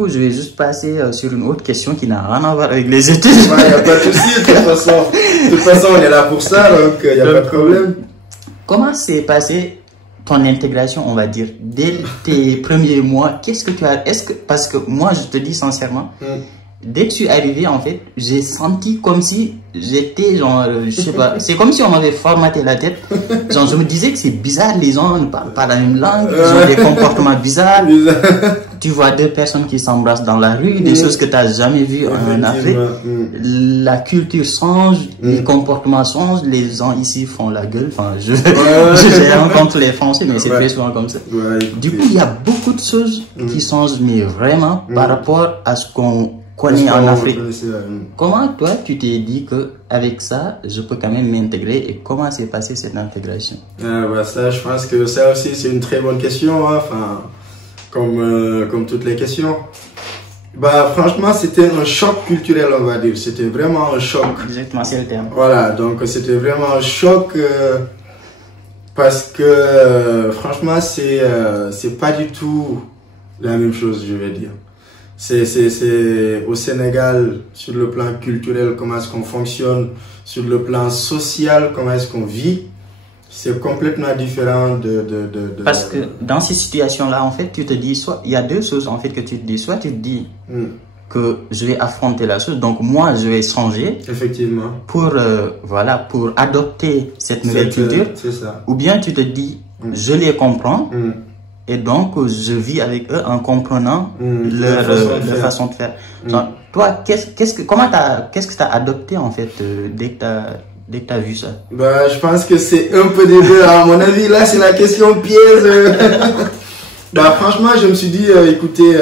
coup, je vais juste passer sur une autre question qui n'a rien à voir avec les études. Ouais, il n'y a pas de souci, de toute façon, on est là pour ça, donc il n'y a pas de problème. Comment s'est passé ton intégration, on va dire, dès tes premiers mois? Qu'est-ce que tu as... Parce que moi, je te dis sincèrement, dès que je suis arrivé, en fait, j'ai senti comme si j'étais, genre, je sais pas, c'est comme si on m'avait formaté la tête. Genre, je me disais que c'est bizarre, les gens ne parlent pas la même langue, ils ont des comportements bizarres. Tu vois deux personnes qui s'embrassent dans la rue, des choses que tu n'as jamais vues en Afrique. La culture change, les comportements changent, les gens ici font la gueule. Enfin, je rien contre les Français, mais c'est très souvent comme ça. Du coup, il y a beaucoup de choses qui changent, mais vraiment, par rapport à ce qu'on connaît en Afrique. Comment toi, tu t'es dit que avec ça, je peux quand même m'intégrer, et comment s'est passée cette intégration? Ça, je pense que ça aussi, c'est une très bonne question. Hein. Enfin, comme toutes les questions. Franchement, c'était un choc culturel, on va dire. C'était vraiment un choc. Exactement, c'est le terme. Voilà, donc c'était vraiment un choc parce que franchement, c'est pas du tout la même chose, je vais dire. C'est au Sénégal, sur le plan culturel, comment est-ce qu'on fonctionne, sur le plan social, comment est-ce qu'on vit. C'est complètement différent Parce que dans ces situations-là, en fait, tu te dis, soit il y a deux choses en fait que tu te dis, soit tu te dis que je vais affronter la chose, donc moi je vais changer. Effectivement. Pour voilà, pour adopter cette nouvelle culture. C'est ça. Ou bien tu te dis, je les comprends et donc je vis avec eux en comprenant leur façon de faire. Genre, toi, qu'est-ce que tu as adopté en fait dès que tu as vu ça? Je pense que c'est un peu des deux. À mon avis, là, c'est la question piège. Franchement, je me suis dit, écoutez,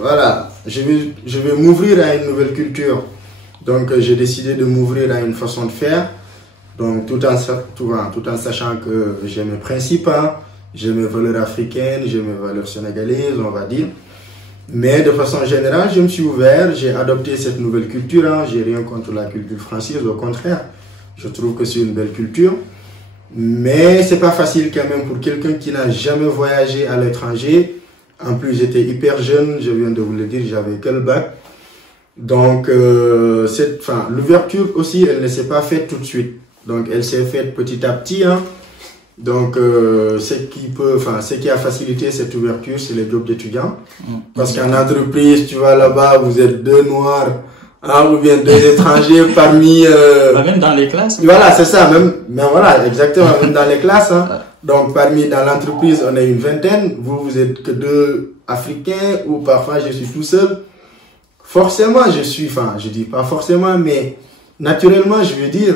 voilà, je vais m'ouvrir à une nouvelle culture. Donc, j'ai décidé de m'ouvrir à une façon de faire. Donc, tout en sachant que j'ai mes principes, hein, j'ai mes valeurs africaines, j'ai mes valeurs sénégalaises, on va dire. Mais de façon générale, je me suis ouvert, j'ai adopté cette nouvelle culture. Hein, j'ai rien contre la culture française, au contraire. Je trouve que c'est une belle culture, mais c'est pas facile quand même pour quelqu'un qui n'a jamais voyagé à l'étranger. En plus, j'étais hyper jeune, je viens de vous le dire, j'avais que le bac. Donc, l'ouverture aussi, elle ne s'est pas faite tout de suite. Donc, elle s'est faite petit à petit. Hein. Donc, ce qui a facilité cette ouverture, c'est les jobs d'étudiants. Parce qu'en entreprise, tu vas là-bas, vous êtes deux noirs. Ou bien des étrangers parmi... Même dans les classes. Voilà, c'est ça. Mais voilà, exactement, même dans les classes. Hein. Donc, dans l'entreprise, on est une vingtaine. Vous êtes que deux Africains ou parfois je suis tout seul. Forcément, je dis pas forcément, mais naturellement, je veux dire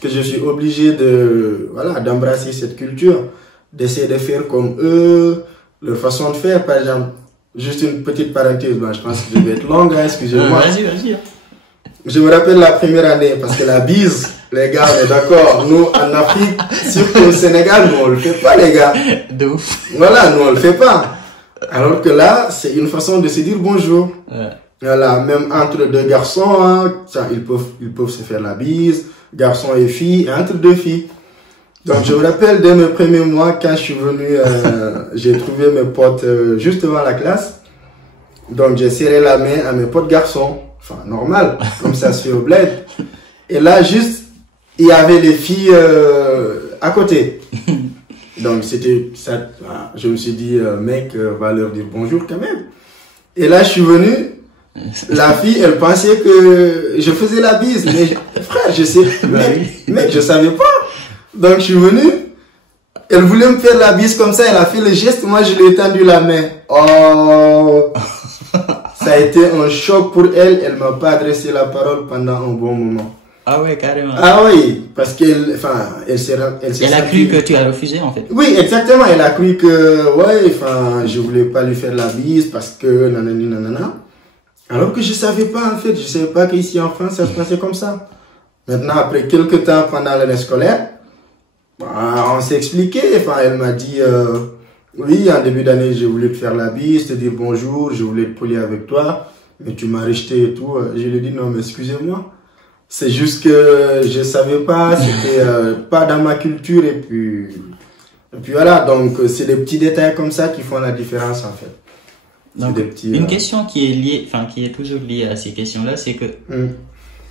que je suis obligé d'embrasser cette culture, d'essayer de faire comme eux, leur façon de faire, par exemple. Juste une petite parenthèse, je pense que je vais être longue, hein, excusez-moi. Vas-y. Je me rappelle la première année, parce que la bise, les gars, on est d'accord, nous en Afrique, surtout au Sénégal, nous on le fait pas, les gars. De ouf. Voilà, nous on le fait pas. Alors que là, c'est une façon de se dire bonjour. Voilà, même entre deux garçons, hein, ils peuvent se faire la bise, garçons et filles, et entre deux filles. Donc, je me rappelle dès mes premiers mois, quand je suis venu, j'ai trouvé mes potes juste devant la classe. Donc, j'ai serré la main à mes potes garçons. Enfin, normal, comme ça se fait au bled. Et là, juste, il y avait les filles à côté. Donc, c'était ça. Je me suis dit, mec, va leur dire bonjour quand même. Et là, je suis venu. La fille, elle pensait que je faisais la bise. Mais frère, mec, je savais pas. Donc, je suis venu, elle voulait me faire la bise comme ça, elle a fait le geste, moi je lui ai tendu la main. Oh, ça a été un choc pour elle, elle m'a pas adressé la parole pendant un bon moment. Ah ouais, carrément. Ah oui, parce qu'elle a cru que tu as refusé en fait. Oui, exactement, elle a cru que, je voulais pas lui faire la bise parce que nanana. Alors que je savais pas en fait, je savais pas qu'ici en France ça se passait comme ça. Maintenant, après quelques temps pendant l'année scolaire, on s'est expliqué, elle m'a dit, oui, en début d'année, j'ai voulu te faire la bise, te dire bonjour, je voulais te polir avec toi, mais tu m'as rejeté et tout. Je lui ai dit, non, mais excusez-moi, c'est juste que je savais pas, c'était pas dans ma culture, et puis voilà, donc c'est des petits détails comme ça qui font la différence, en fait. Donc, une question qui est liée, enfin, qui est toujours liée à ces questions-là, c'est que,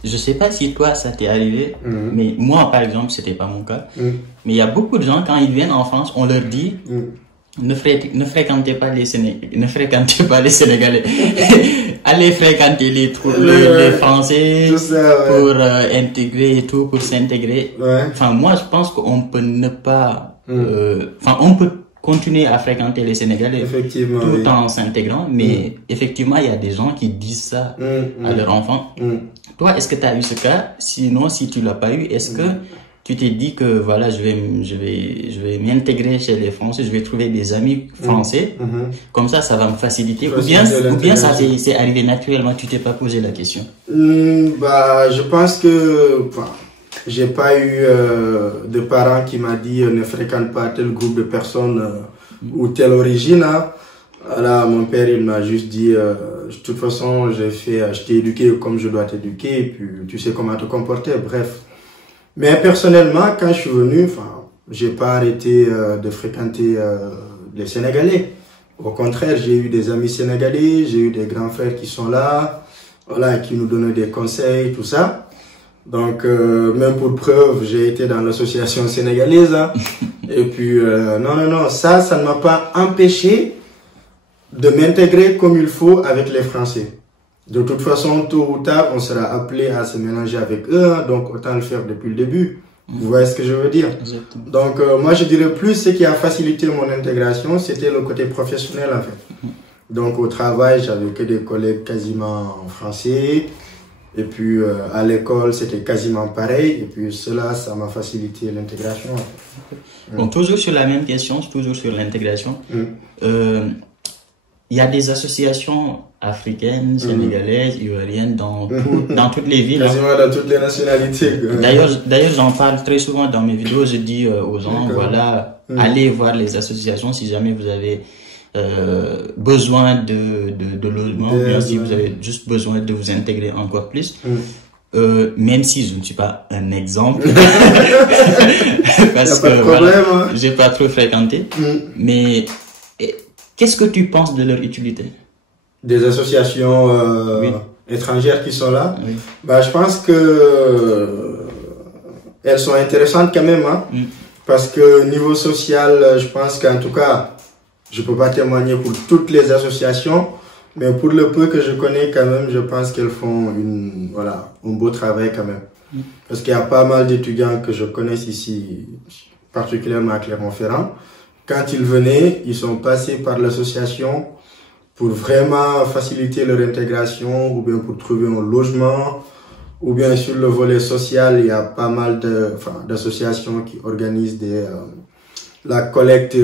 je sais pas si toi, ça t'est arrivé, mais moi, par exemple, c'était pas mon cas, mais il y a beaucoup de gens, quand ils viennent en France, on leur dit, ne fréquentez pas les Sénégalais. Allez fréquenter les Français pour intégrer et tout, pour s'intégrer. Enfin, moi, je pense qu'on peut ne pas, enfin, on peut continuer à fréquenter les Sénégalais tout en s'intégrant, mais effectivement, il y a des gens qui disent ça à leurs enfants. Toi, est-ce que tu as eu ce cas? Sinon, si tu l'as pas eu, est-ce que tu t'es dit que voilà, je vais m'intégrer chez les Français, je vais trouver des amis français, comme ça va me faciliter, ou bien ça c'est arrivé naturellement, tu t'es pas posé la question? Bah, je pense que j'ai pas eu de parents qui m'a dit ne fréquente pas tel groupe de personnes ou telle origine. Hein. Voilà, mon père il m'a juste dit de toute façon je t'ai éduqué comme je dois t'éduquer, et puis tu sais comment te comporter, bref. Mais personnellement, quand je suis venu, j'ai pas arrêté de fréquenter les Sénégalais. Au contraire, j'ai eu des amis sénégalais, j'ai eu des grands frères qui sont là, voilà, qui nous donnaient des conseils, tout ça. Donc, même pour preuve, j'ai été dans l'association sénégalaise. Hein. Et puis, non, ça ne m'a pas empêché de m'intégrer comme il faut avec les Français. De toute façon, tôt ou tard, on sera appelé à se mélanger avec eux, hein, donc autant le faire depuis le début. Vous voyez ce que je veux dire? Exactement. Donc, moi, je dirais plus ce qui a facilité mon intégration, c'était le côté professionnel, en fait. Donc, au travail, j'avais que des collègues quasiment français. Et puis, à l'école, c'était quasiment pareil. Et puis, cela, ça m'a facilité l'intégration. En fait. Bon, toujours sur la même question, toujours sur l'intégration. Il y a des associations africaines, sénégalaises, ivoiriennes dans toutes les villes. Quasiment dans toutes les nationalités. D'ailleurs, j'en parle très souvent dans mes vidéos. Je dis aux gens, voilà, allez voir les associations si jamais vous avez besoin de logement, ou bien si vous avez juste besoin de vous intégrer encore plus. Même si je ne suis pas un exemple, parce que voilà, j'ai pas trop fréquenté, mais qu'est-ce que tu penses de leur utilité? Des associations étrangères qui sont là, bah, je pense que elles sont intéressantes quand même, hein, parce que niveau social, je pense qu'en tout cas, je peux pas témoigner pour toutes les associations, mais pour le peu que je connais quand même, je pense qu'elles font un beau travail quand même. Parce qu'il y a pas mal d'étudiants que je connais ici, particulièrement à Clermont-Ferrand. Quand ils venaient, ils sont passés par l'association pour vraiment faciliter leur intégration, ou bien pour trouver un logement, ou bien sur le volet social, il y a pas mal d'associations qui organisent la collecte,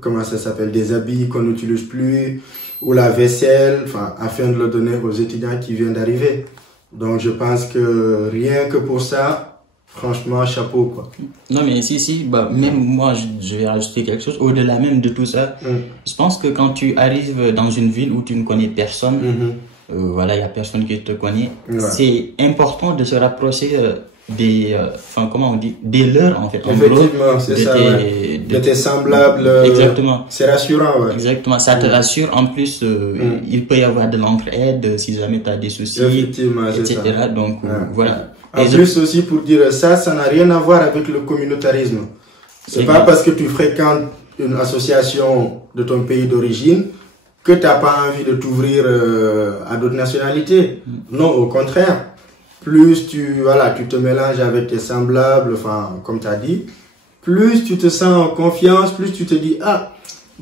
comment ça s'appelle, des habits qu'on n'utilise plus, ou la vaisselle, afin de le donner aux étudiants qui viennent d'arriver. Donc je pense que rien que pour ça, franchement, chapeau, quoi. Non, mais bah, même moi, je vais rajouter quelque chose. Au-delà même de tout ça, je pense que quand tu arrives dans une ville où tu ne connais personne, voilà, il y a personne qui te connaît, c'est important de se rapprocher comment on dit, des leurs, en fait. Effectivement, c'est ça, de tes semblables. Exactement. C'est rassurant, ouais. Exactement, ça te rassure. En plus, il peut y avoir de l'entraide si jamais tu as des soucis, etc. Donc, voilà. En plus aussi, pour dire ça n'a rien à voir avec le communautarisme. C'est pas parce que tu fréquentes une association de ton pays d'origine que tu n'as pas envie de t'ouvrir à d'autres nationalités. Non, au contraire. Plus tu te mélanges avec tes semblables, comme tu as dit, plus tu te sens en confiance, plus tu te dis,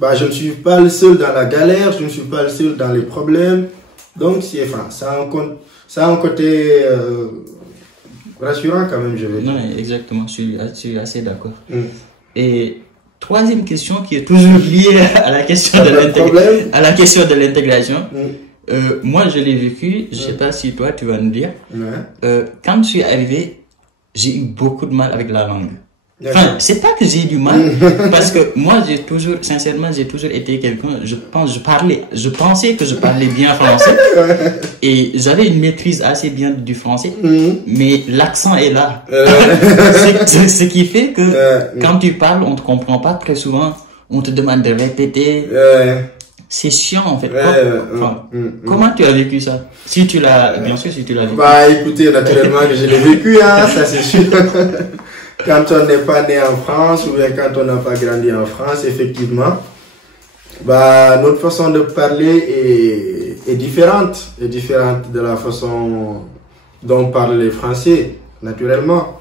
je ne suis pas le seul dans la galère, je ne suis pas le seul dans les problèmes. Donc, ça a un côté rassurant quand même, je vais dire. Non, exactement, je suis assez d'accord. Et troisième question qui est toujours liée à la question de l'intégration. Moi, je l'ai vécu, je sais pas si toi tu vas nous dire. Quand je suis arrivé, j'ai eu beaucoup de mal avec la langue. Enfin, c'est pas que j'ai du mal, parce que moi, sincèrement, j'ai toujours été quelqu'un, je pensais que je parlais bien français, et j'avais une maîtrise assez bien du français, mais l'accent est là. Ce qui fait que quand tu parles, on te comprend pas très souvent, on te demande de répéter. c'est chiant en fait. Comment tu as vécu ça? Si tu l'as, bien sûr, si tu l'as vécu. Bah écoutez, naturellement que je l'ai vécu, hein, ça c'est sûr. Quand on n'est pas né en France ou bien quand on n'a pas grandi en France, effectivement, bah notre façon de parler est différente de la façon dont parlent les Français, naturellement.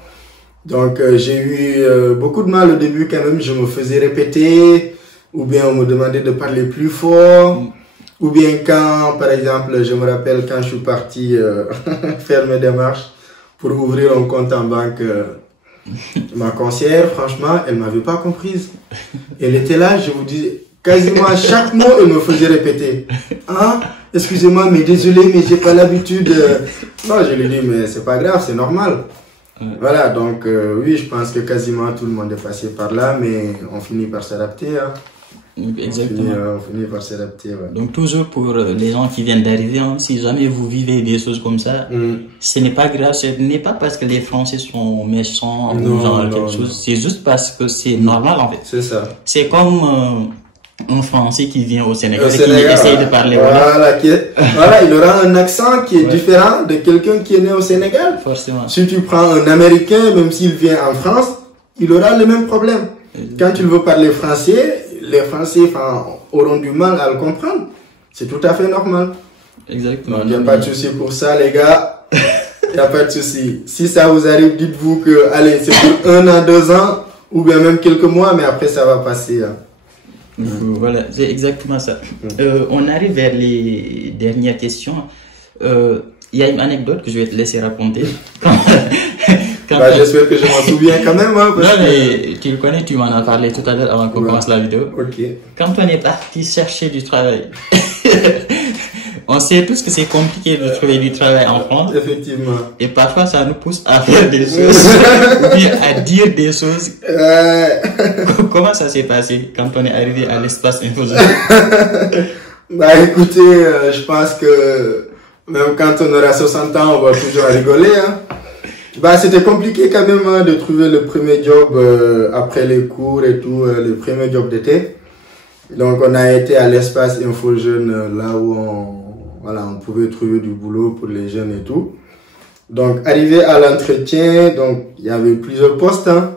Donc j'ai eu beaucoup de mal au début quand même, je me faisais répéter. Ou bien on me demandait de parler plus fort, ou bien quand, par exemple, je me rappelle quand je suis parti faire mes démarches pour ouvrir un compte en banque, ma conseillère, franchement, elle m'avait pas comprise. Elle était là, je vous dis, quasiment chaque mot, elle me faisait répéter. Ah, excusez-moi, mais désolé, mais j'ai pas l'habitude. Non, je lui ai dit, mais c'est pas grave, c'est normal. Voilà, donc oui, je pense que quasiment tout le monde est passé par là, mais on finit par s'adapter. Hein. Exactement. On finit par s'adapter. Ouais. Donc toujours pour les gens qui viennent d'arriver, hein, si jamais vous vivez des choses comme ça, ce n'est pas grave, ce n'est pas parce que les Français sont méchants ou genre quelque chose, c'est juste parce que c'est normal en fait. C'est ça. C'est comme un Français qui vient au Sénégal et qui essaye de parler. Voilà, il aura un accent qui est différent de quelqu'un qui est né au Sénégal. Forcément. Si tu prends un Américain, même s'il vient en France, il aura le même problème. Quand tu veux parler français, les Français auront du mal à le comprendre. C'est tout à fait normal. Exactement. Il n'y a pas de souci pour ça, les gars. Il n'y a pas de souci. Si ça vous arrive, dites-vous que, allez, c'est pour 1 an, 2 ans, ou bien même quelques mois, mais après ça va passer. Hein. Voilà, c'est exactement ça. On arrive vers les dernières questions. Il y a une anecdote que je vais te laisser raconter. J'espère que je m'en souviens quand même. Hein, non, mais tu le connais, tu m'en as parlé tout à l'heure avant qu'on commence la vidéo. Ok. Quand on est parti chercher du travail, on sait tous que c'est compliqué de trouver du travail en France. Effectivement. Et parfois, ça nous pousse à faire des choses, ou bien à dire des choses. Comment ça s'est passé quand on est arrivé à l'espace Infozone? Écoutez, je pense que même quand on aura 60 ans, on va toujours rigoler. Hein. C'était compliqué quand même hein, de trouver le premier job après les cours et tout, le premier job d'été. Donc on a été à l'espace Infojeunes, là où on pouvait trouver du boulot pour les jeunes et tout. Donc arrivé à l'entretien, donc il y avait plusieurs postes. Hein.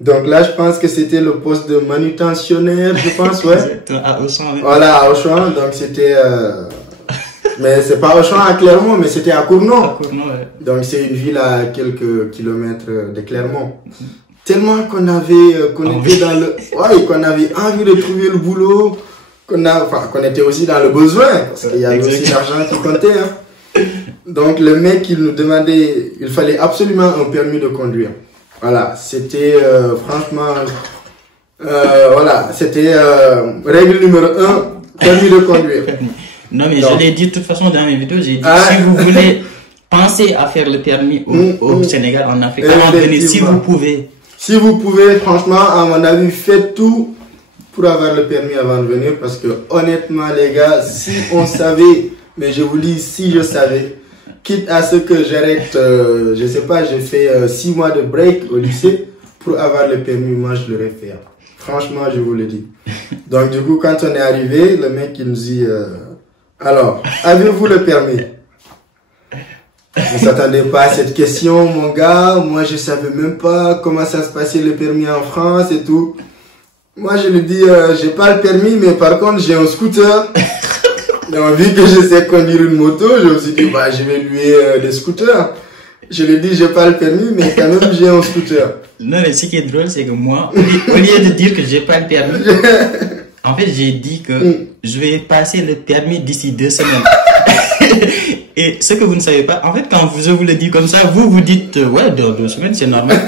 Donc là, je pense que c'était le poste de manutentionnaire, je pense, ouais. À Auchan. Voilà, à Auchan. Donc c'était... mais c'est pas Auchan à Clermont, mais c'était à Cournon. À Cournon, ouais. Donc c'est une ville à quelques kilomètres de Clermont. Tellement qu'on avait, qu'on était dans le... Ouais, qu'on avait envie de trouver le boulot, qu'on était aussi dans le besoin, parce qu'il y avait aussi l'argent qui comptait. Hein. Donc le mec, il nous demandait... Il fallait absolument un permis de conduire. Voilà, c'était franchement, voilà, c'était règle numéro 1, permis de conduire. Non mais donc, je l'ai dit de toute façon dans mes vidéos, j'ai dit si vous voulez penser à faire le permis au Sénégal, en Afrique, avant de venir, si vous pouvez. Si vous pouvez, franchement, à mon avis, faites tout pour avoir le permis avant de venir, parce que honnêtement les gars, si on savait, mais je vous dis si je savais, quitte à ce que j'arrête, je sais pas, j'ai fait 6 mois de break au lycée pour avoir le permis, moi je l'aurais fait. Franchement, je vous le dis. Donc du coup, quand on est arrivé, le mec il nous dit, alors, avez-vous le permis? Je ne s'attendais pas à cette question, mon gars. Moi, je savais même pas comment ça se passait le permis en France et tout. Moi, je lui dis, j'ai pas le permis, mais par contre, j'ai un scooter. Donc, vu que je sais conduire une moto, je me suis dit, je vais louer des scooters. Je lui ai dit, j'ai pas le permis, mais quand même, j'ai un scooter. Non, mais ce qui est drôle, c'est que moi, au lieu de dire que j'ai pas le permis, en fait, j'ai dit que je vais passer le permis d'ici 2 semaines. Et ce que vous ne savez pas, en fait, quand je vous le dis comme ça, vous dites, ouais, dans 2 semaines, c'est normal.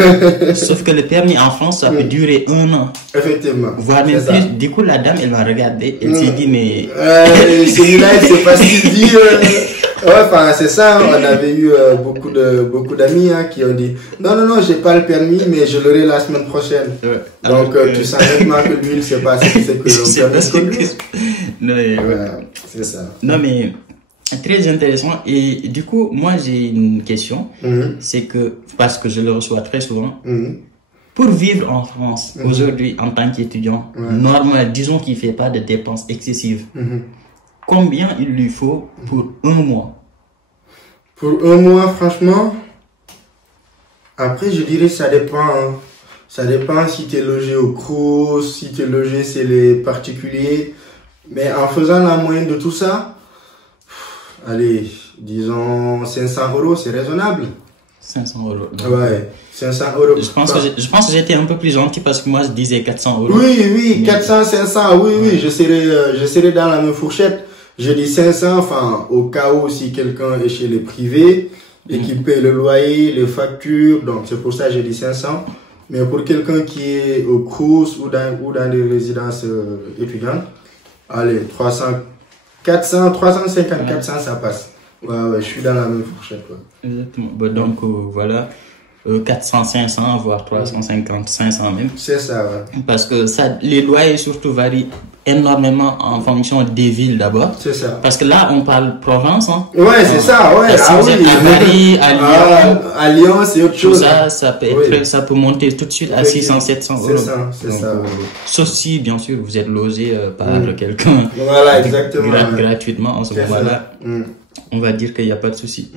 Sauf que le permis en France, ça peut durer 1 an. Effectivement. Voire même plus. Du coup, la dame, elle va regarder, elle s'est dit, mais... celui-là, il s'est pas si dit... Ouais, c'est ça, on avait eu beaucoup d'amis hein, qui ont dit, non, j'ai pas le permis, mais je l'aurai la semaine prochaine. Ouais. Donc, tu sens nettement que lui, il sait pas ce que c'est que le permis. Non, mais... c'est ça. Non, mais... Très intéressant. Et du coup, moi, j'ai une question. C'est que, parce que je le reçois très souvent, Pour vivre en France, aujourd'hui, en tant qu'étudiant, normal, disons qu'il ne fait pas de dépenses excessives, combien il lui faut pour un mois? Pour un mois, franchement, après, je dirais ça dépend. Hein. Ça dépend si tu es logé au Crous, si tu es logé chez les particuliers. Mais en faisant la moyenne de tout ça, allez, disons 500 €, c'est raisonnable. 500 €. Ouais, 500 €. Je pense que j'étais un peu plus gentil parce que moi je disais 400 €. Oui, 400, 500, oui, je serai dans la même fourchette. Je dis 500, enfin, au cas où si quelqu'un est chez les privés et qui paye le loyer, les factures, donc c'est pour ça que j'ai dit 500. Mais pour quelqu'un qui est au Crous ou dans des résidences étudiantes, allez, 300, 400, 350, 400, ça passe. Ouais, je suis dans la même fourchette. Ouais. Exactement. Bon, donc, voilà, 400, 500, voire 350, 500 même. C'est ça, ouais. Parce que ça, les loyers surtout varient énormément en fonction des villes d'abord. C'est ça. Parce que là, on parle Provence. Hein. Ouais, c'est ça, ouais. Si vous êtes à Paris, à Lyon, à Lyon, c'est autre chose. Ça peut être, ça peut monter tout de suite à 600, 700 €. C'est ça. Sauf si, bien sûr, vous êtes logé par quelqu'un. Voilà, exactement. Gratuitement en ce moment-là. On va dire qu'il n'y a pas de souci.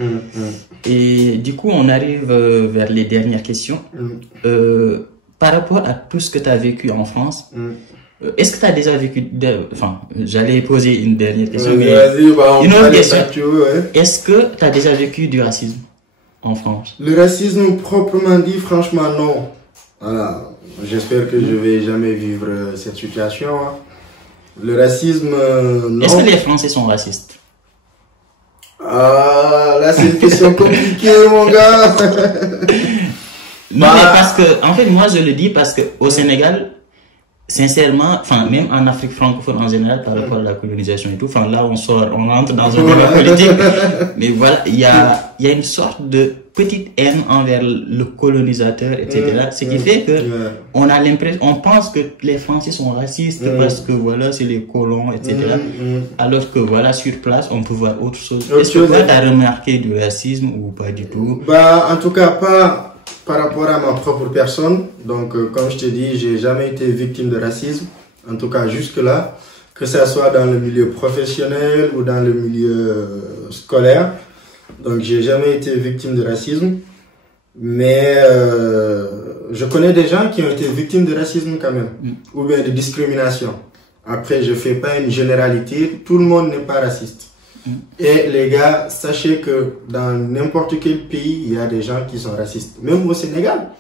Et du coup, on arrive vers les dernières questions. Par rapport à tout ce que tu as vécu en France, est-ce que tu as déjà vécu... Enfin, j'allais poser une dernière question. Mais une autre question. Est-ce que tu as déjà vécu du racisme en France? Le racisme proprement dit, franchement, non. Voilà. J'espère que je vais jamais vivre cette situation. Hein. Le racisme, non. Est-ce que les Français sont racistes? Ah, là c'est une question compliquée, mon gars. Non, mais parce que, en fait, moi je le dis parce que au Sénégal, sincèrement, enfin, même en Afrique francophone en général, par rapport à la colonisation et tout, enfin, là on rentre dans un débat politique, mais voilà, il y a une sorte de petite haine envers le colonisateur, etc. Ce qui fait que on a l'impression, on pense que les Français sont racistes parce que voilà, c'est les colons, etc. Alors que voilà, sur place, on peut voir autre chose. Est-ce que tu as remarqué du racisme ou pas du tout? Bah, en tout cas, pas par rapport à ma propre personne. Donc, comme je te dis, j'ai jamais été victime de racisme. En tout cas, jusque-là, que ça soit dans le milieu professionnel ou dans le milieu scolaire. Donc, j'ai jamais été victime de racisme. Mais je connais des gens qui ont été victimes de racisme quand même. Ou bien de discrimination. Après, je fais pas une généralité. Tout le monde n'est pas raciste. Et les gars, sachez que dans n'importe quel pays, il y a des gens qui sont racistes. Même au Sénégal.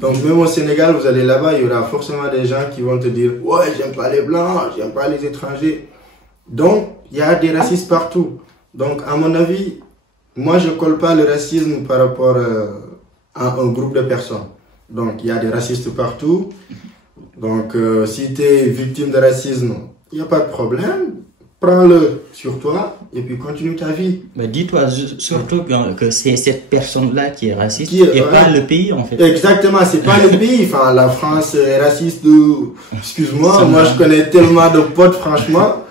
Donc même au Sénégal, vous allez là-bas, il y aura forcément des gens qui vont te dire « Ouais, j'aime pas les blancs, j'aime pas les étrangers. » Donc, il y a des racistes partout. Donc, à mon avis, moi, je colle pas le racisme par rapport à un groupe de personnes. Donc, il y a des racistes partout. Donc, si tu es victime de racisme, il n'y a pas de problème. Prends-le sur toi et puis continue ta vie. Mais dis-toi surtout que c'est cette personne-là qui est raciste et pas le pays en fait. Exactement, c'est pas le pays. Enfin, la France est raciste. Excuse-moi, moi je connais tellement de potes, franchement.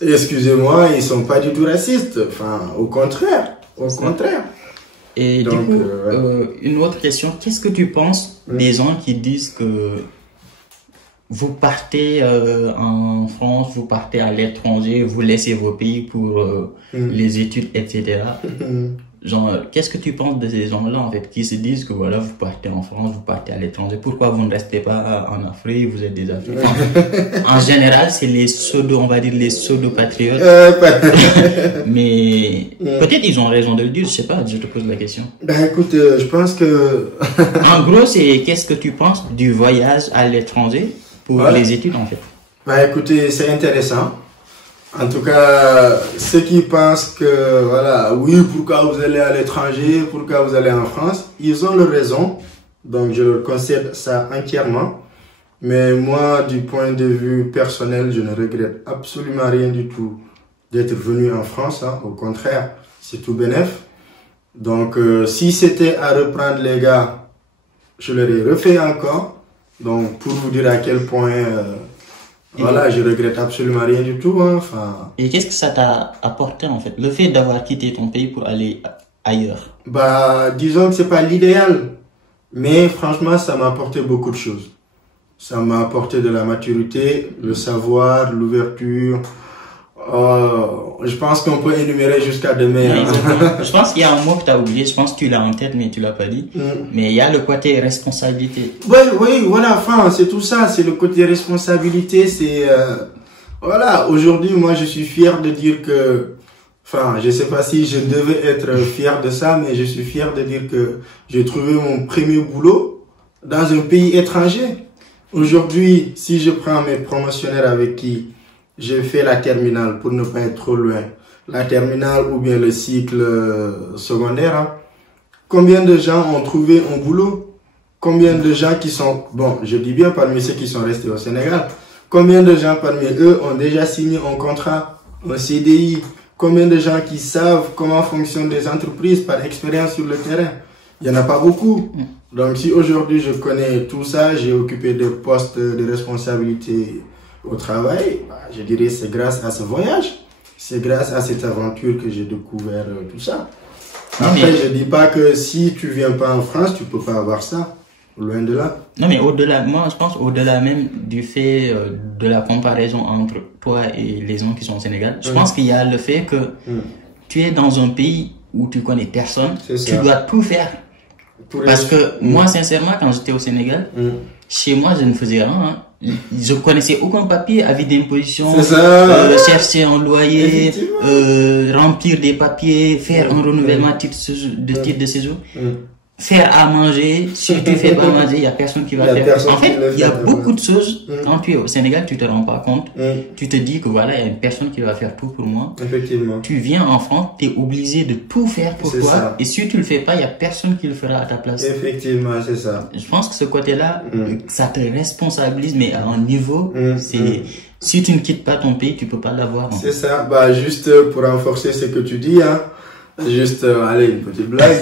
Excusez-moi, ils sont pas du tout racistes. Enfin, au contraire. Au contraire. Et donc, du coup, une autre question. Qu'est-ce que tu penses des gens qui disent que vous partez en France, vous partez à l'étranger, vous laissez vos pays pour les études, etc. Genre, qu'est-ce que tu penses de ces gens-là, en fait, qui se disent que voilà, vous partez en France, vous partez à l'étranger, pourquoi vous ne restez pas en Afrique, vous êtes des Africains? En général, c'est les on va dire les pseudo-patriotes. Mais peut-être ils ont raison de le dire, je sais pas, je te pose la question. Ben écoute, je pense que... En gros, c'est qu'est-ce que tu penses du voyage à l'étranger pour les études, en fait? Ben écoutez, c'est intéressant. En tout cas, ceux qui pensent que, voilà, oui, pourquoi vous allez à l'étranger, pourquoi vous allez en France, ils ont leur raison. Donc, je leur concède ça entièrement. Mais moi, du point de vue personnel, je ne regrette absolument rien du tout d'être venu en France. Hein. Au contraire, c'est tout bénef. Donc, si c'était à reprendre, les gars, je l'aurais refait encore. Donc, pour vous dire à quel point... voilà, je regrette absolument rien du tout. Hein. Enfin... Et qu'est-ce que ça t'a apporté en fait, le fait d'avoir quitté ton pays pour aller ailleurs? Bah, disons que c'est pas l'idéal. Mais franchement, ça m'a apporté beaucoup de choses. Ça m'a apporté de la maturité, le savoir, l'ouverture. Je pense qu'on peut énumérer jusqu'à demain. Je pense qu'il y a un mot que tu as oublié, je pense que tu l'as en tête, mais tu l'as pas dit. Mais il y a le côté responsabilité. Oui, voilà, enfin, c'est tout ça, c'est le côté responsabilité, c'est... voilà, aujourd'hui, moi, je suis fier de dire que... Enfin, je sais pas si je devais être fier de ça, mais je suis fier de dire que j'ai trouvé mon premier boulot dans un pays étranger. Aujourd'hui, si je prends mes promotionnaires avec qui j'ai fait la terminale, pour ne pas être trop loin, la terminale ou bien le cycle secondaire, hein, combien de gens ont trouvé un boulot? Combien de gens qui sont, bon, je dis bien parmi ceux qui sont restés au Sénégal, combien de gens parmi eux ont déjà signé un contrat, un CDI? Combien de gens qui savent comment fonctionnent les entreprises par expérience sur le terrain? Il n'y en a pas beaucoup. Donc si aujourd'hui je connais tout ça, j'ai occupé des postes de responsabilité au travail, je dirais c'est grâce à ce voyage. C'est grâce à cette aventure que j'ai découvert tout ça. Après, je dis pas que si tu viens pas en France, tu peux pas avoir ça. Loin de là. Non, mais au-delà, moi, je pense au-delà même du fait de la comparaison entre toi et les gens qui sont au Sénégal, je pense qu'il y a le fait que tu es dans un pays où tu connais personne, tu dois tout faire. Parce que moi, sincèrement, quand j'étais au Sénégal, chez moi, je ne faisais rien. Hein. Je connaissais aucun papier, avis d'imposition, chercher un loyer, remplir des papiers, faire un renouvellement de titre de séjour. Faire à manger, si tu fais pas manger, il y a personne qui va faire. En fait, il y a beaucoup de choses. Quand tu es au Sénégal, tu te rends pas compte. Tu te dis que voilà, il y a une personne qui va faire tout pour moi. Effectivement. Tu viens en France, tu es obligé de tout faire pour toi. Ça. Et si tu le fais pas, il y a personne qui le fera à ta place. Effectivement, c'est ça. Je pense que ce côté-là, ça te responsabilise, mais à un niveau, c'est, si tu ne quittes pas ton pays, tu peux pas l'avoir. C'est ça. Bah, juste pour renforcer ce que tu dis, hein. Juste, allez, une petite blague.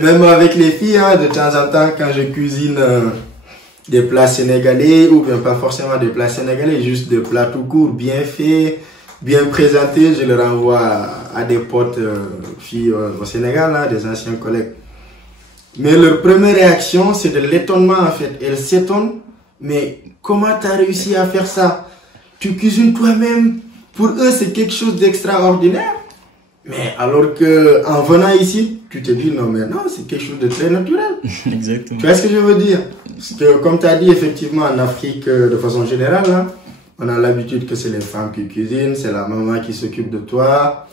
Même avec les filles, hein, de temps en temps, quand je cuisine des plats sénégalais, ou bien pas forcément des plats sénégalais, juste des plats tout court, bien faits, bien présentés, je les renvoie à des potes filles au Sénégal, hein, des anciens collègues. Mais leur première réaction, c'est de l'étonnement en fait. Elles s'étonnent, mais comment tu as réussi à faire ça? Tu cuisines toi-même? Pour eux, c'est quelque chose d'extraordinaire. Mais alors que en venant ici, tu te dis non, mais non, c'est quelque chose de très naturel. Exactement. Tu vois ce que je veux dire? Parce que comme tu as dit, effectivement, en Afrique, de façon générale, hein, on a l'habitude que c'est les femmes qui cuisinent, c'est la maman qui s'occupe de toi.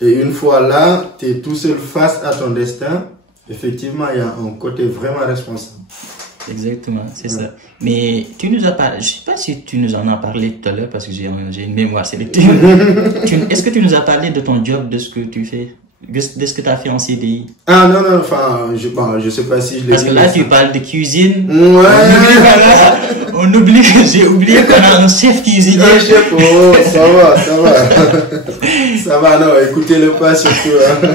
Et une fois là, tu es tout seul face à ton destin. Effectivement, il y a un côté vraiment responsable. Exactement, c'est ça. Mais tu nous as parlé, je sais pas si tu nous en as parlé tout à l'heure parce que j'ai une mémoire sélective. Est-ce que tu nous as parlé de ton job, de ce que tu fais, de ce que tu as fait en CDI? Ah non, non, enfin, je sais pas si je l'ai dit. Parce que là, tu parles de cuisine. Ouais. On oublie, j'ai oublié qu'on a un chef cuisinier. Un chef, oh, ça va, ça va. Ça va, non, écoutez-le pas surtout. Hein.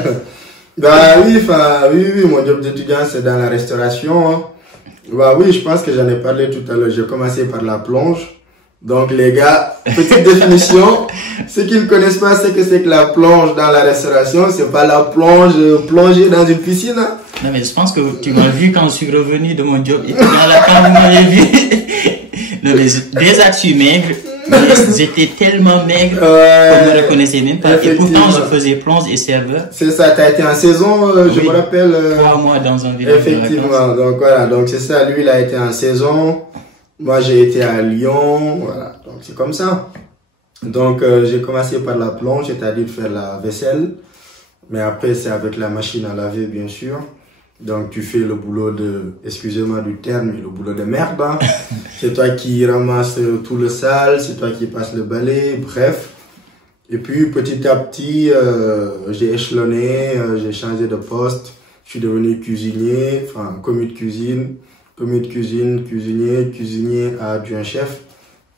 Bah oui, enfin, oui, mon job d'étudiant, c'est dans la restauration. Hein. Bah oui, je pense que j'en ai parlé tout à l'heure. J'ai commencé par la plonge. Donc les gars, petite définition. Ceux qui ne connaissent pas ce que c'est que la plonge dans la restauration, c'est pas la plonge plongée dans une piscine. Hein. Non mais je pense que tu m'as vu quand je suis revenu de mon job et quand vous m'avez vu. Non mais déjà tu es maigre. J'étais tellement maigre qu'on ne me reconnaissait même pas. Et pourtant, je faisais plonge et serveur. C'est ça, tu as été en saison, je me rappelle. 3 mois dans un village. Effectivement, donc voilà, donc c'est ça, lui il a été en saison. Moi j'ai été à Lyon, voilà, donc c'est comme ça. Donc j'ai commencé par la plonge, c'est-à-dire faire la vaisselle. Mais après, c'est avec la machine à laver, bien sûr. Donc, tu fais le boulot de, excusez-moi du terme, mais le boulot de merde. Hein. C'est toi qui ramasses tout le sale, c'est toi qui passes le balai, bref. Et puis, petit à petit, j'ai échelonné, j'ai changé de poste. Je suis devenu cuisinier, enfin, commis de cuisine, cuisinier à adjoint chef.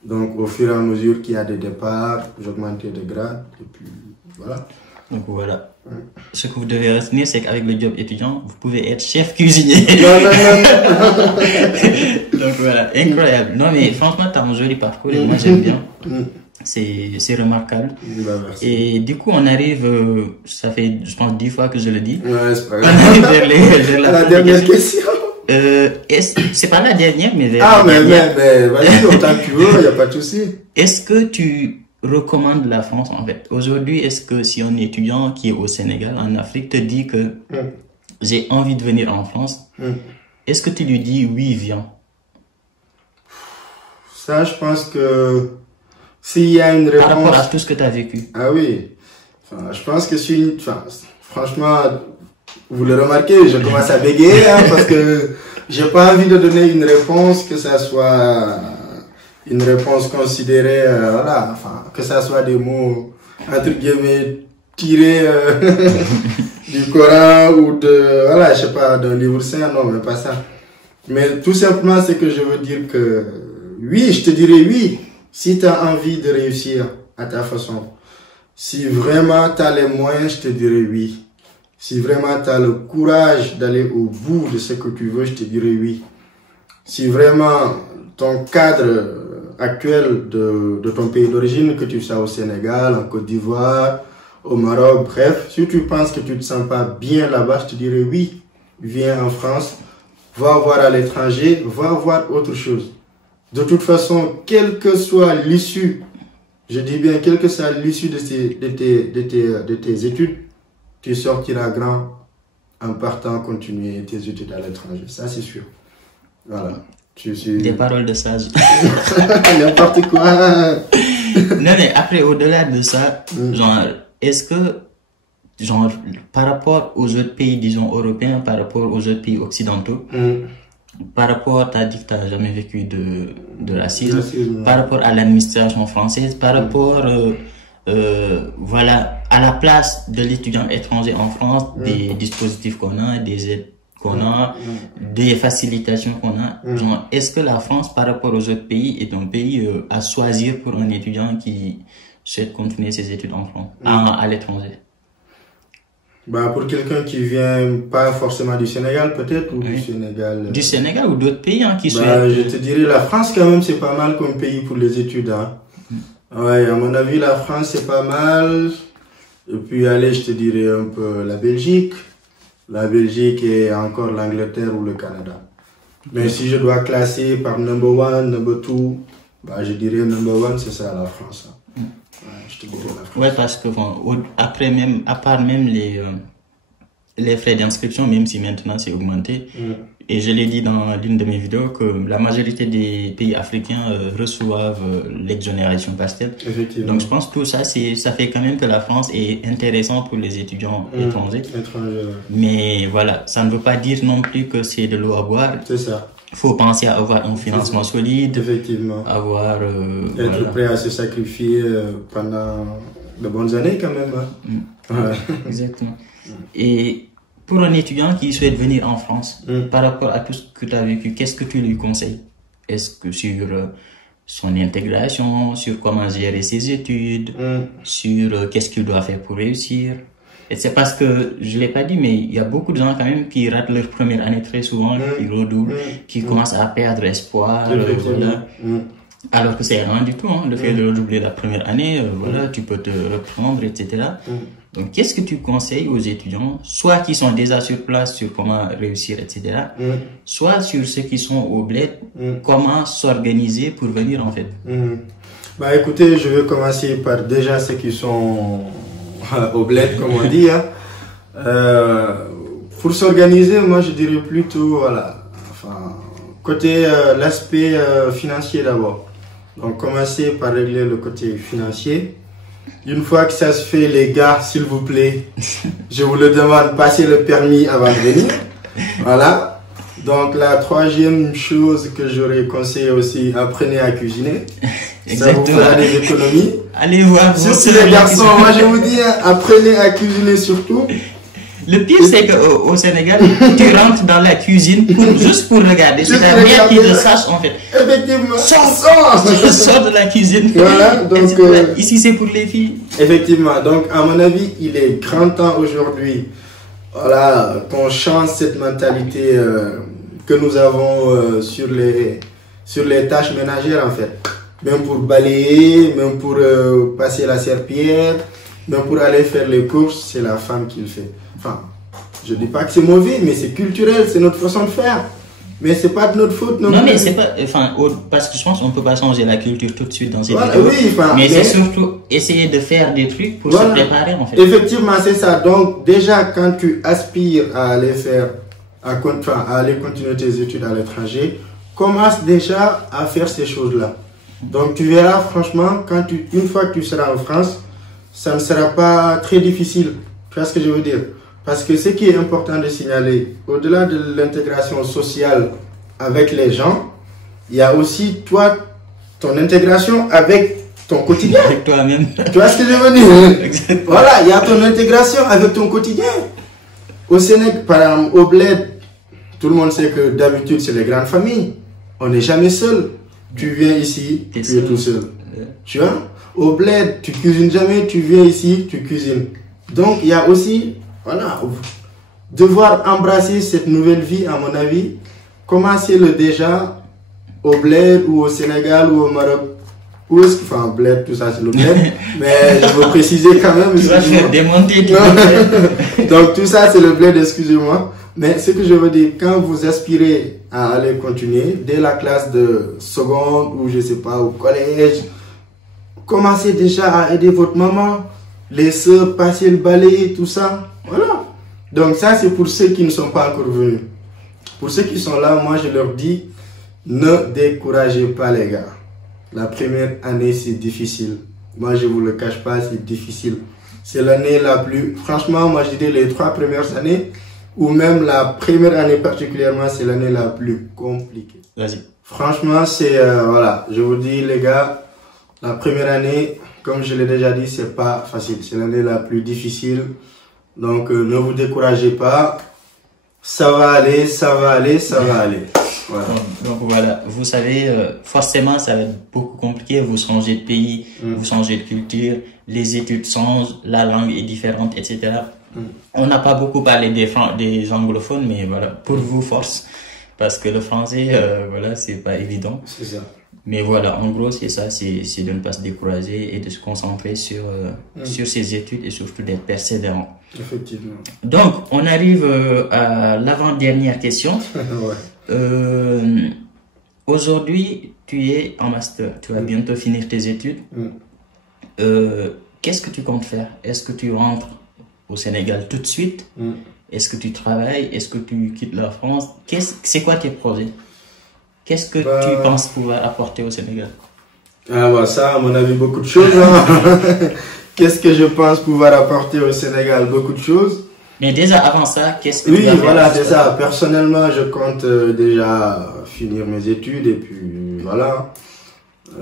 Donc, au fur et à mesure qu'il y a des départs, j'augmentais de grade, et puis, voilà. Donc voilà. Ce que vous devez retenir, c'est qu'avec le job étudiant, vous pouvez être chef cuisinier. Donc voilà, incroyable. Non mais franchement, tu as un joli parcours et moi j'aime bien. C'est remarquable. Bah, merci. Et du coup, on arrive, ça fait, je pense, 10 fois que je le dis. Ouais, c'est pas On grave. arrive vers La dernière question. C'est pas la dernière, mais vers Ah, la mais dernière. vas-y, autant que tu veux, il n'y a pas de souci. Est-ce que tu recommandes la France, en fait? Aujourd'hui, est-ce que si un étudiant qui est au Sénégal, en Afrique, te dit que j'ai envie de venir en France, est-ce que tu lui dis oui, viens? Ça, je pense que s'il y a une Par rapport à réponse. tout ce que tu as vécu. Ah oui. Enfin, je pense que franchement, vous le remarquez, je commence à bégayer, hein, parce que j'ai pas envie de donner une réponse, que ça soit une réponse considérée, voilà, enfin, que ça soit des mots, entre guillemets, tirés du Coran ou de, voilà, je sais pas, d'un livre saint, non, mais pas ça. Mais tout simplement, c'est que je veux dire que, oui, je te dirais oui, si tu as envie de réussir à ta façon. Si vraiment tu as les moyens, je te dirais oui. Si vraiment tu as le courage d'aller au bout de ce que tu veux, je te dirais oui. Si vraiment ton cadre actuel de ton pays d'origine, que tu sois au Sénégal, en Côte d'Ivoire, au Maroc, bref, si tu penses que tu ne te sens pas bien là-bas, je te dirais oui. Viens en France, va voir à l'étranger, va voir autre chose. De toute façon, quelle que soit l'issue, je dis bien, quelle que soit l'issue de tes études, tu sortiras grand en partant continuer tes études à l'étranger. Ça, c'est sûr. Voilà. Des paroles de sage. N'importe quoi. Non, mais après, au-delà de ça, genre, est-ce que, genre, par rapport aux autres pays, disons, européens, par rapport aux autres pays occidentaux, par rapport, tu as dit que tu n'as jamais vécu de racisme, par rapport à l'administration française, par rapport voilà, à la place de l'étudiant étranger en France, des dispositifs qu'on a, des aides qu'on a, des facilitations qu'on a. Genre, est-ce que la France, par rapport aux autres pays, est un pays à choisir pour un étudiant qui souhaite continuer ses études en France, à l'étranger? Bah, pour quelqu'un qui vient pas forcément du Sénégal, peut-être, ou du Sénégal. Du Sénégal ou d'autres pays, hein, qui bah, je te dirais, la France, quand même, c'est pas mal comme pays pour les études, hein. Ouais, à mon avis, la France, c'est pas mal. Et puis, allez, je te dirais un peu la Belgique. La Belgique et encore l'Angleterre ou le Canada. Mais si je dois classer par number one, number two, bah, je dirais number one, c'est ça, la France. Hein. Ouais, je te dirais la France. Ouais, parce que bon, après même, à part même les frais d'inscription, même si maintenant c'est augmenté, et je l'ai dit dans l'une de mes vidéos que la majorité des pays africains reçoivent l'exonération pastel. Effectivement. Donc je pense que tout ça, ça fait quand même que la France est intéressante pour les étudiants étrangers. Mais voilà, ça ne veut pas dire non plus que c'est de l'eau à boire. C'est ça. Il faut penser à avoir un financement solide. Effectivement. Avoir... être voilà. prêt à se sacrifier pendant de bonnes années quand même. Hein. Ouais. Exactement. Et pour un étudiant qui souhaite venir en France, par rapport à tout ce que tu as vécu, qu'est-ce que tu lui conseilles? Est-ce que sur son intégration, sur comment gérer ses études, sur qu'est-ce qu'il doit faire pour réussir? Et c'est parce que, je l'ai pas dit, mais il y a beaucoup de gens quand même qui ratent leur première année très souvent, qui redoublent, qui commencent à perdre espoir, voilà. Alors que c'est rien du tout, hein, le fait de redoubler la première année, voilà, tu peux te reprendre, etc. Donc, qu'est-ce que tu conseilles aux étudiants, soit qui sont déjà sur place sur comment réussir, etc., soit sur ceux qui sont au bled, comment s'organiser pour venir, en fait? Bah, écoutez, je vais commencer par déjà ceux qui sont au bled, comme on dit. Hein. Pour s'organiser, moi, je dirais plutôt, voilà, enfin, côté l'aspect financier d'abord. Donc, commencez par régler le côté financier. Une fois que ça se fait, les gars, s'il vous plaît, je vous le demande, passez le permis avant de venir. Voilà. Donc, la troisième chose que j'aurais conseillé aussi, apprenez à cuisiner. Exactement. Ça vous fera des économies. Allez voir. Surtout les garçons, moi je vous dis, apprenez à cuisiner surtout. Le pire, c'est qu'au Sénégal, tu rentres dans la cuisine juste pour regarder. C'est ta mère qui le sache, en fait. Effectivement. Sors de la cuisine. Voilà, donc. Ici, c'est pour les filles. Effectivement. Donc, à mon avis, il est grand temps aujourd'hui, voilà, qu'on change cette mentalité que nous avons sur les tâches ménagères, en fait. même pour balayer, même pour passer la serpillière, même pour aller faire les courses, c'est la femme qui le fait. Enfin, je dis pas que c'est mauvais, mais c'est culturel, c'est notre façon de faire. Mais c'est pas de notre faute non plus. Non, mais c'est pas, enfin, parce que je pense qu'on peut pas changer la culture tout de suite dans cette Voilà, vidéo. oui, enfin, mais c'est surtout essayer de faire des trucs pour voilà, se préparer, en fait. Effectivement, c'est ça. Donc, déjà, quand tu aspires à aller faire, à aller continuer tes études à l'étranger, commence déjà à faire ces choses-là. Donc, tu verras, franchement, une fois que tu seras en France, ça ne sera pas très difficile. Tu vois ce que je veux dire? Parce que ce qui est important de signaler, au-delà de l'intégration sociale avec les gens, il y a aussi toi, ton intégration avec ton quotidien. Avec toi-même. Tu vois ce que je veux dire? Exactement. Voilà, il y a ton intégration avec ton quotidien. Au Sénégal, par exemple, au bled, tout le monde sait que d'habitude, c'est les grandes familles. On n'est jamais seul. Tu viens ici, tu es tout seul. Tu vois? Au bled, tu cuisines jamais, tu viens ici, tu cuisines. Donc, il y a aussi, voilà, devoir embrasser cette nouvelle vie, à mon avis, commencez-le déjà au bled ou au Sénégal ou au Maroc. Où est-ce que, enfin, bled, tout ça, c'est le bled. Mais je veux préciser quand même. Tu vas faire démonter. Donc, tout ça, c'est le bled, excusez-moi. Mais ce que je veux dire, quand vous aspirez à aller continuer, dès la classe de seconde ou je sais pas, au collège, commencez déjà à aider votre maman, les soeurs, passer le balai, tout ça. Voilà. Donc ça, c'est pour ceux qui ne sont pas encore venus. Pour ceux qui sont là, moi, je leur dis, ne découragez pas les gars. La première année, c'est difficile. Moi, je vous le cache pas, c'est difficile. C'est l'année la plus... Franchement, moi, je dirais les 3 premières années, ou même la première année particulièrement, c'est l'année la plus compliquée. Vas-y. Franchement, c'est... voilà, je vous dis, les gars, la première année, comme je l'ai déjà dit, c'est pas facile. C'est l'année la plus difficile. Donc, ne vous découragez pas. Ça va aller, ça va aller, ça va aller. Voilà. Donc voilà, vous savez, forcément, ça va être beaucoup compliqué. Vous changez de pays, vous changez de culture, les études changent, la langue est différente, etc. On n'a pas beaucoup parlé des anglophones, mais voilà, pour vous, force. Parce que le français, voilà, c'est pas évident. C'est ça. Mais voilà, en gros, c'est ça, c'est de ne pas se décourager et de se concentrer sur ses études et surtout d'être persévérant. Effectivement. Donc, on arrive à l'avant-dernière question. Ouais. Aujourd'hui, tu es en master, tu vas bientôt finir tes études. Qu'est-ce que tu comptes faire? Est-ce que tu rentres au Sénégal tout de suite? Est-ce que tu travailles? Est-ce que tu quittes la France? C'est quoi tes projets? Qu'est-ce que tu penses pouvoir apporter au Sénégal? Ah bah ça, à mon avis, beaucoup de choses. Hein. Qu'est-ce que je pense pouvoir apporter au Sénégal? Beaucoup de choses. Mais déjà, avant ça, qu'est-ce que oui, tu vas faire? Voilà, c'est ça. Personnellement, je compte déjà finir mes études et puis voilà.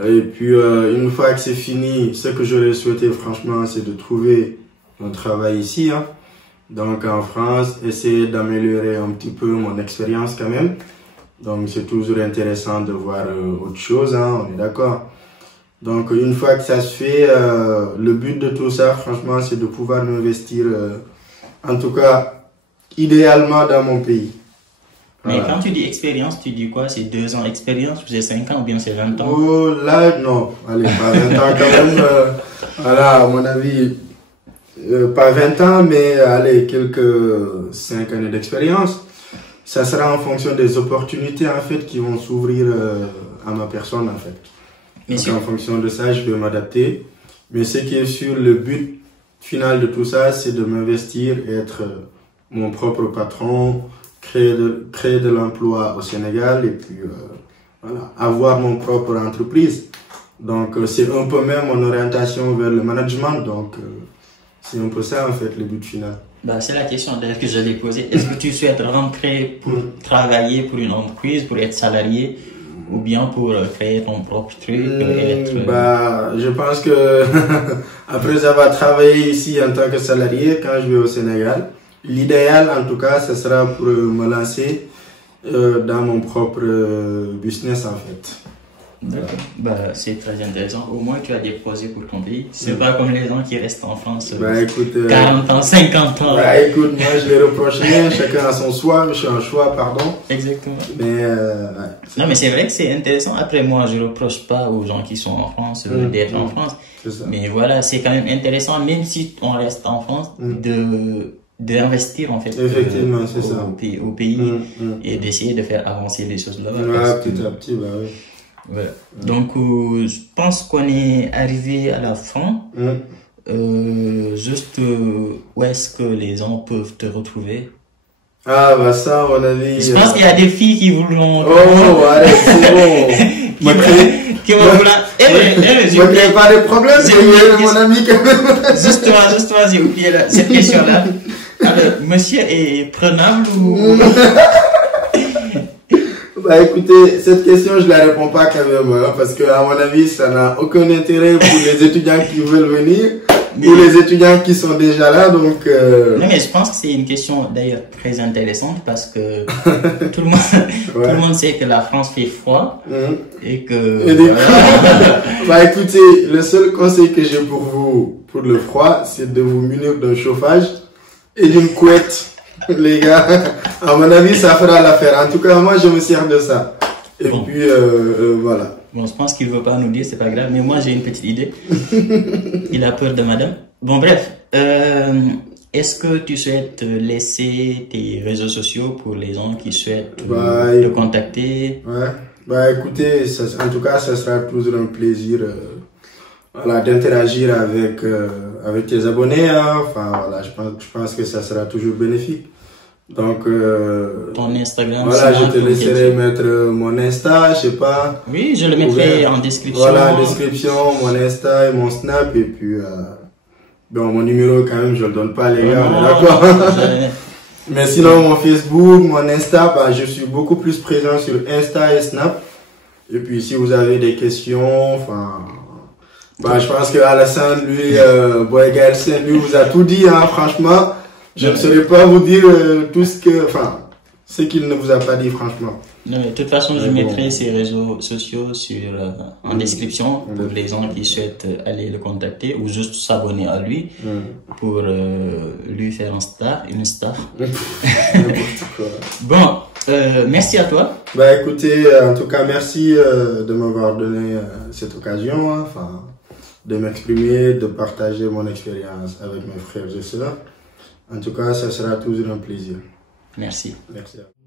Et puis, une fois que c'est fini, ce que j'aurais souhaité, franchement, c'est de trouver un travail ici. Hein. Donc, en France, essayer d'améliorer un petit peu mon expérience quand même. Donc, c'est toujours intéressant de voir autre chose, hein, on est d'accord. Donc, une fois que ça se fait, le but de tout ça, franchement, c'est de pouvoir m'investir, en tout cas, idéalement dans mon pays. Mais quand tu dis expérience, tu dis quoi? C'est 2 ans d'expérience, c'est 5 ans ou bien c'est 20 ans? Oh, là, non. Allez, pas 20 ans quand même. Voilà, à mon avis, pas 20 ans, mais allez, quelques 5 années d'expérience. Ça sera en fonction des opportunités, en fait, qui vont s'ouvrir à ma personne, en fait. Donc, en fonction de ça, je vais m'adapter. Mais ce qui est sûr, le but final de tout ça, c'est de m'investir, être mon propre patron, créer de l'emploi au Sénégal et puis voilà, avoir mon propre entreprise. Donc, c'est un peu même mon orientation vers le management. Donc, c'est un peu ça, en fait, le but final. Bah, c'est la question d'ailleurs que j'allais poser. Est-ce que tu souhaites rentrer pour travailler pour une entreprise, pour être salarié, ou bien pour créer ton propre truc Bah, je pense que après avoir travaillé ici en tant que salarié, quand je vais au Sénégal, l'idéal en tout cas, ce sera pour me lancer dans mon propre business en fait. D'accord. Bah, c'est très intéressant. Au moins, tu as des projets pour ton pays. C'est pas comme les gens qui restent en France Bah, écoute, 40 ans, 50 ans. Bah, écoute, moi, je les reproche rien. Chacun a son choix. Je suis un choix, pardon. Exactement. Mais, non, mais c'est vrai que c'est intéressant. Après, moi, je reproche pas aux gens qui sont en France d'être en France. Mais voilà, c'est quand même intéressant, même si on reste en France, d'investir en fait effectivement, c'est ça. Au pays et d'essayer de faire avancer les choses là-bas. Ouais, petit à petit, bah oui. Voilà. Donc, je pense qu'on est arrivé à la fin. Juste, où est-ce que les gens peuvent te retrouver? Ah, bah ça, à mon avis. Je pense qu'il y a des filles qui voudront. Oh, allez, c'est bon. qui vont vouloir. Je ne crée pas de problème, c'est mon ami quand même. Justement, j'ai oublié cette question-là. Alors, monsieur est prenable ou. Bah écoutez, cette question je la réponds pas quand même, hein, parce que à mon avis ça n'a aucun intérêt pour les étudiants qui veulent venir ou les étudiants qui sont déjà là, donc. Non mais je pense que c'est une question d'ailleurs très intéressante parce que tout le monde sait que la France fait froid et que. Bah écoutez, le seul conseil que j'ai pour vous pour le froid, c'est de vous munir d'un chauffage et d'une couette. Les gars, à mon avis, ça fera l'affaire. En tout cas, moi, je me sers de ça. Et puis, voilà. Bon, je pense qu'il veut pas nous dire, c'est pas grave, mais moi, j'ai une petite idée. Il a peur de madame. Bon, bref. Est-ce que tu souhaites laisser tes réseaux sociaux pour les gens qui souhaitent te contacter? Ouais. Bah, écoutez, en tout cas, ça sera toujours un plaisir, voilà, d'interagir avec tes abonnés, hein. Enfin, voilà, je pense que ça sera toujours bénéfique. Donc, ton Instagram. Voilà, je te laisserai mettre mon Insta, je sais pas. Oui, je le mettrai en description. Voilà, description, mon Insta et mon Snap, et puis, bon, mon numéro, quand même, je le donne pas, les gars, d'accord? Mais sinon, mon Facebook, mon Insta, bah, je suis beaucoup plus présent sur Insta et Snap. Et puis, si vous avez des questions, enfin, bah, je pense que Alassane, lui, Boy Galsen, lui, vous a tout dit, hein, franchement. Je ne saurais pas vous dire tout ce qu'il ne vous a pas dit, franchement. Non, mais de toute façon, je mettrai ses réseaux sociaux en description pour les gens qui souhaitent aller le contacter ou juste s'abonner à lui pour lui faire une star. Bon, merci à toi. Bah écoutez, en tout cas, merci de m'avoir donné cette occasion, hein, de m'exprimer, de partager mon expérience avec mes frères et sœurs. En tout cas, ça sera toujours un plaisir. Merci. Merci à vous.